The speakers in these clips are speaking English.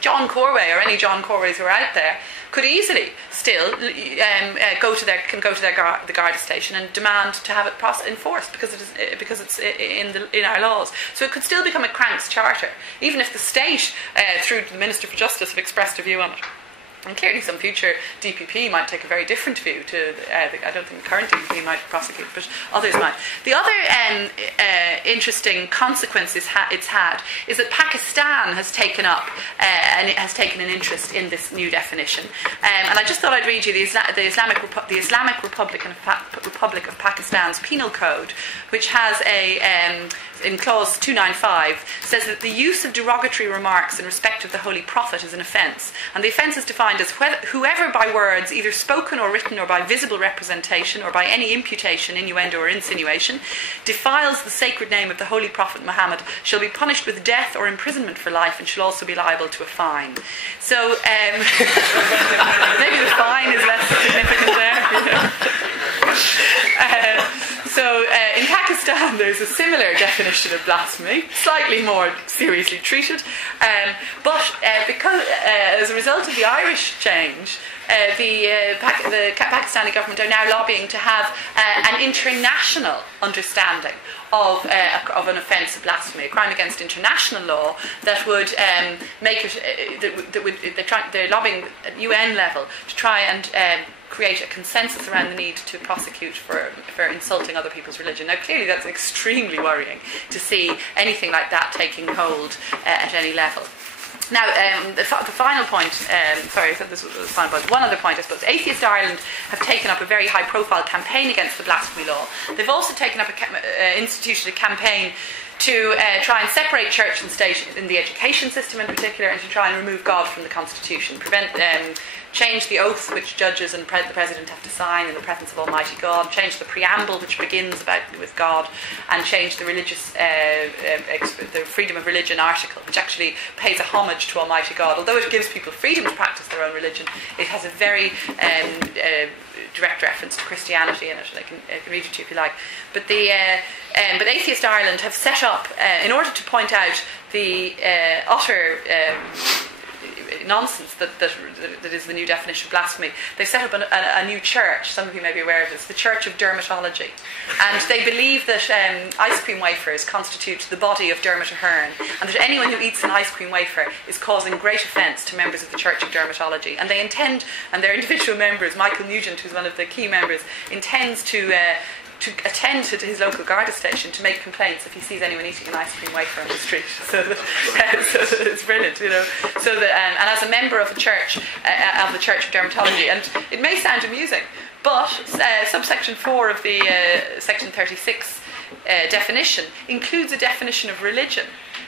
John Corway or any John Corways who are out there could easily still go to the Garda station and demand to have it enforced because it's in our laws. So it could still become a cranks charter, even if the state, through the Minister for Justice, have expressed a view on it. And clearly some future DPP might take a very different view to, I don't think the current DPP might prosecute, but others might. The other interesting consequence it's had is that Pakistan has taken up and it has taken an interest in this new definition. And I just thought I'd read you the Islamic Republic of Pakistan's penal code, which has in clause 295 says that the use of derogatory remarks in respect of the Holy Prophet is an offence, and the offence is defined as whoever by words, either spoken or written, or by visible representation, or by any imputation, innuendo or insinuation, defiles the sacred name of the Holy Prophet Muhammad shall be punished with death or imprisonment for life, and shall also be liable to a fine. So maybe the fine is less significant there. So in Pakistan there's a similar definition of blasphemy, slightly more seriously treated, but because as a result of the Irish change, the Pakistani government are now lobbying to have an international understanding of an offence of blasphemy, a crime against international law that would make it. They're lobbying at UN level to try and create a consensus around the need to prosecute for insulting other people's religion. Now, clearly that's extremely worrying to see anything like that taking hold at any level. Now, the final point, sorry, I said this was the final point. One other point, I suppose. Atheist Ireland have taken up a very high-profile campaign against the blasphemy law. They've also taken up instituted a campaign to try and separate church and state in the education system in particular, and to try and remove God from the Constitution, change the oath which judges and the President have to sign in the presence of Almighty God, change the preamble which begins with God, and change the religious, the freedom of religion article, which actually pays a homage to Almighty God. Although it gives people freedom to practice their own religion, it has a very direct reference to Christianity in it. I can read it to you if you like. But Atheist Ireland have set up, in order to point out the utter nonsense that is the new definition of blasphemy, they set up a new church. Some of you may be aware of this, the Church of Dermotology, and they believe that ice cream wafers constitute the body of Dermot Ahern, and that anyone who eats an ice cream wafer is causing great offence to members of the Church of Dermotology. And they intend, and their individual members, Michael Nugent, who's one of the key members, intends to attend to his local Garda station to make complaints if he sees anyone eating an ice cream wafer on the street. So it's brilliant, you know. So that, and as a member of the Church of Dermatology, and it may sound amusing, but subsection 4 of the section 36 definition includes a definition of religion,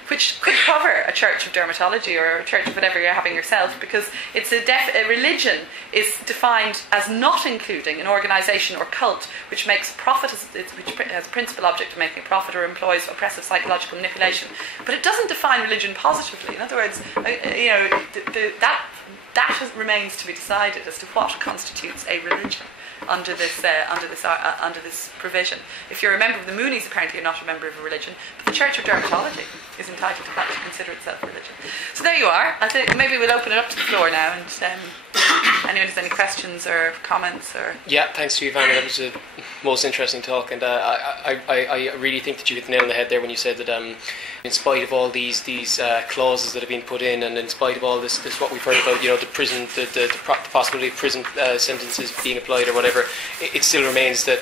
which could cover a Church of Dermatology or a church of whatever you're having yourself, because it's a religion is defined as not including an organisation or cult which makes profit, which has a principal object of making a profit or employs oppressive psychological manipulation. But it doesn't define religion positively. In other words, that remains to be decided as to what constitutes a religion under this provision. If you're a member of the Moonies, apparently you're not a member of a religion, but the Church of Dermatology is entitled to consider itself a religion. So there you are. I think maybe we'll open it up to the floor now, and anyone has any questions or comments or... Yeah, thanks to Ivana. That was the most interesting talk, and I really think that you hit the nail on the head there when you said that in spite of all these clauses that have been put in, and in spite of all this what we've heard about, the prison, the possibility of prison sentences being applied or whatever, it still remains that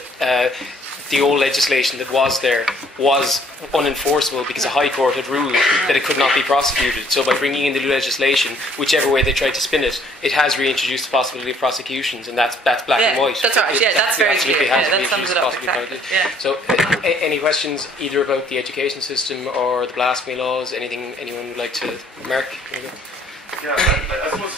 the old legislation that was there was unenforceable because a High Court had ruled that it could not be prosecuted. So by bringing in the new legislation, whichever way they tried to spin it, it has reintroduced the possibility of prosecutions, and that's black and white. That's right. Yeah, that's very clear. That sums it up exactly. Yeah. So, any questions either about the education system or the blasphemy laws? Anything anyone would like to remark? Yeah, I suppose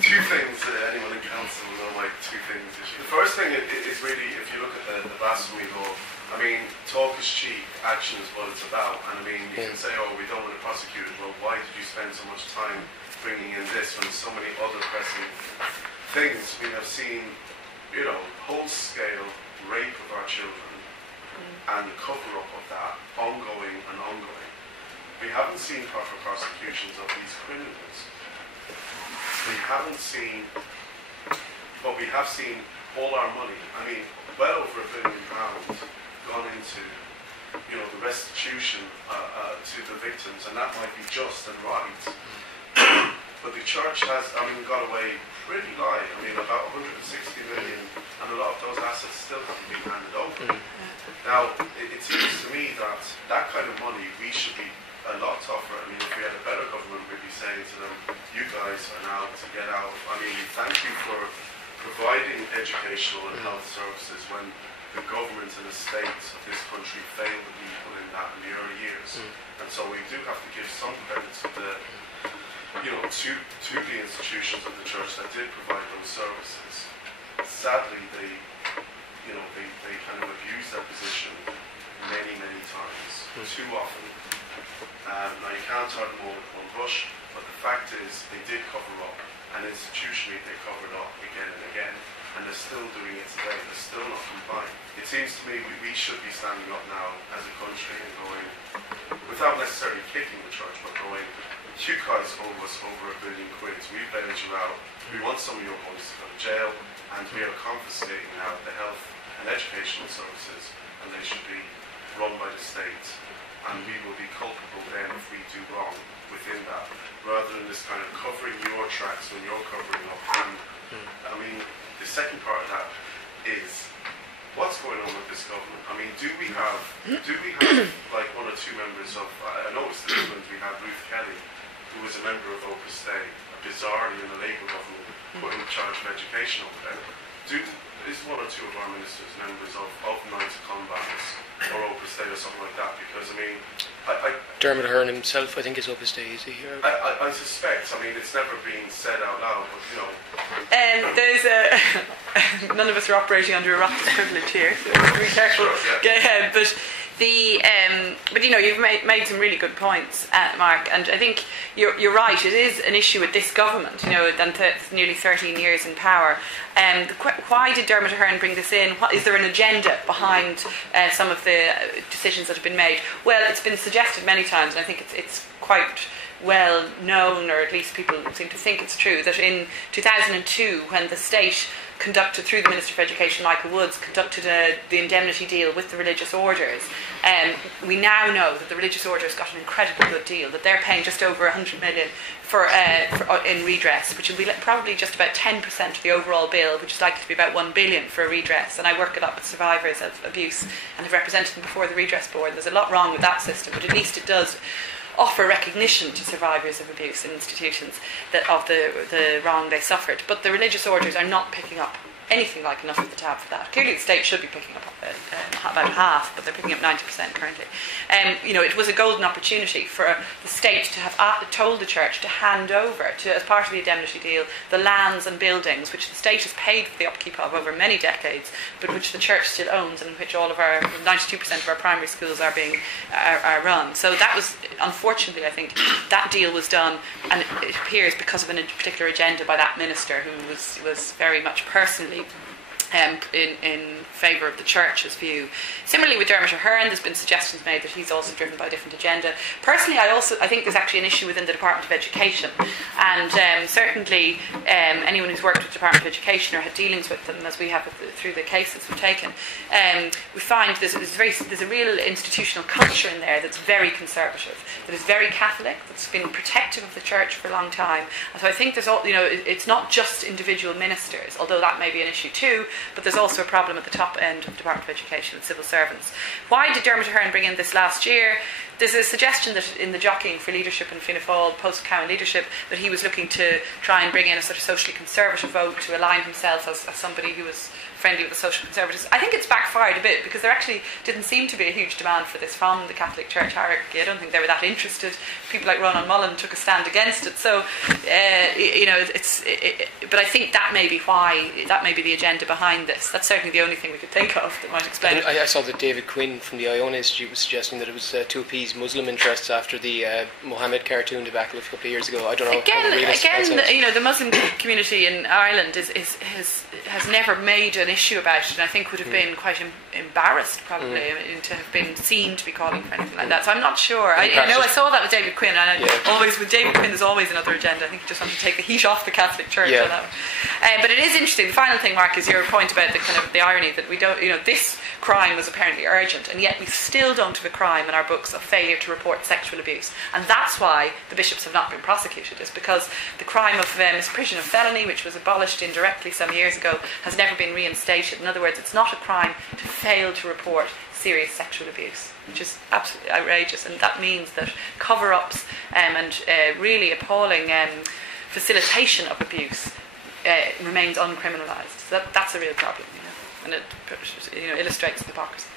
two things. Anyone in council will know, two things. The first thing is really, if you look at the blasphemy law, I mean, talk is cheap, action is what it's about. And I mean, you can say, oh, we don't want to prosecute it. Well, why did you spend so much time bringing in this when so many other pressing things? We have seen, whole-scale rape of our children and the cover-up of that ongoing. We haven't seen proper prosecutions of these criminals. we haven't seen, but we have seen all our money, I mean, well over £1 billion gone into, you know, the restitution to the victims, and that might be just and right. But the church has, I mean, got away pretty light. I mean, about 160 million, and a lot of those assets still haven't been handed over. Now, it seems to me that that kind of money, we should be a lot tougher. I mean, if we had a better government, we'd be saying to them, you guys are now to get out. I mean, thank you for providing educational and health services when the government and the state of this country failed the people in that in the early years. And so we do have to give some credit to the, you know, to the institutions of the church that did provide those services. Sadly, they kind of abused their position many times, too often. Now you can't turn them all with one brush, but the fact is they did cover up, and institutionally they covered up again and again, and they're still doing it today. They're still not complying. It seems to me we should be standing up now as a country and going, without necessarily kicking the church, but going, you guys owe us over £1 billion. We've bailed you out. We want some of your boys to go to jail, and we are confiscating now the health and educational services, and they should be run by the state. And we will be culpable then if we do wrong within that, rather than this kind of covering your tracks when you're covering up. And I mean, the second part of that is, what's going on with this government? I mean, do we have like one or two members of, I noticed in England we had Ruth Kelly, who was a member of Opus Dei, bizarrely in the Labour government, put in charge of education over there. Is one or two of our ministers members of Knights of Combats or Opus Dei or something like that? Because, I mean, Dermot Ahern himself, I think, is Opus Dei, is he? I suspect, I mean, it's never been said out loud, but, you know. There's none of us are operating under a rock's privilege here, so we have to be careful. Sure, yeah. But you know, you've made some really good points, Mark, and I think you're right. It is an issue with this government, you know, and it's nearly 13 years in power. Why did Dermot Ahern bring this in? Is there an agenda behind some of the decisions that have been made? Well, it's been suggested many times, and I think it's quite well known, or at least people seem to think it's true, that in 2002, when the state conducted, through the Minister for Education, Michael Woods, conducted the indemnity deal with the religious orders, we now know that the religious orders got an incredibly good deal, that they're paying just over 100 million in redress, which will be probably just about 10% of the overall bill, which is likely to be about 1 billion for a redress. And I work a lot with survivors of abuse and have represented them before the Redress Board. There's a lot wrong with that system, but at least it does offer recognition to survivors of abuse in institutions of the wrong they suffered. But the religious orders are not picking up anything like enough of the tab for that. Clearly the state should be picking up about half, but they're picking up 90% currently. You know, it was a golden opportunity for the state to have told the church to hand over, as part of the indemnity deal, the lands and buildings which the state has paid for the upkeep of over many decades, but which the church still owns, and in which all of our 92% of our primary schools are run. So that was, unfortunately, I think that deal was done, and it appears because of a particular agenda by that minister, who was very much personally in favour of the church's view. Similarly with Dermot Ahern, there's been suggestions made that he's also driven by a different agenda. Personally, I think there's actually an issue within the Department of Education, and certainly anyone who's worked with the Department of Education or had dealings with them, as we have through the cases we've taken, we find there's a real institutional culture in there that's very conservative, that is very Catholic, that's been protective of the church for a long time. And so I think there's it's not just individual ministers, although that may be an issue too, but there's also a problem at the top end of the Department of Education with civil servants. Why did Dermot Ahern bring in this last year? There's a suggestion that in the jockeying for leadership in Fianna Fáil, post-Cowan leadership, that he was looking to try and bring in a sort of socially conservative vote to align himself as somebody who was friendly with the social conservatives. I think it's backfired a bit, because there actually didn't seem to be a huge demand for this from the Catholic Church hierarchy. I don't think they were that interested. People like Ronan Mullen took a stand against it. So, but I think that may be why, that may be the agenda behind this. That's certainly the only thing we could think of that might explain it. I saw that David Quinn from the Iona Institute was suggesting that it was to appease Muslim interests after the Mohammed cartoon debacle a couple of years ago. I don't know. Again, the Muslim community in Ireland has never made an issue about it, and I think would have been quite embarrassed probably to have been seen to be calling for anything like that. So I'm not sure. I know I saw that with David Quinn, and always with David Quinn there's always another agenda. I think you just want to take the heat off the Catholic Church on that one. But it is interesting. The final thing, Mark, is your point about the kind of the irony that we don't, this crime was apparently urgent, and yet we still don't have a crime in our books of failure to report sexual abuse, and that's why the bishops have not been prosecuted. Is because the crime of misprision of felony, which was abolished indirectly some years ago, has never been reinstated. In other words, it's not a crime to fail to report serious sexual abuse, which is absolutely outrageous, and that means that cover-ups and really appalling facilitation of abuse remains uncriminalised. So that's a real problem, and it illustrates the hypocrisy.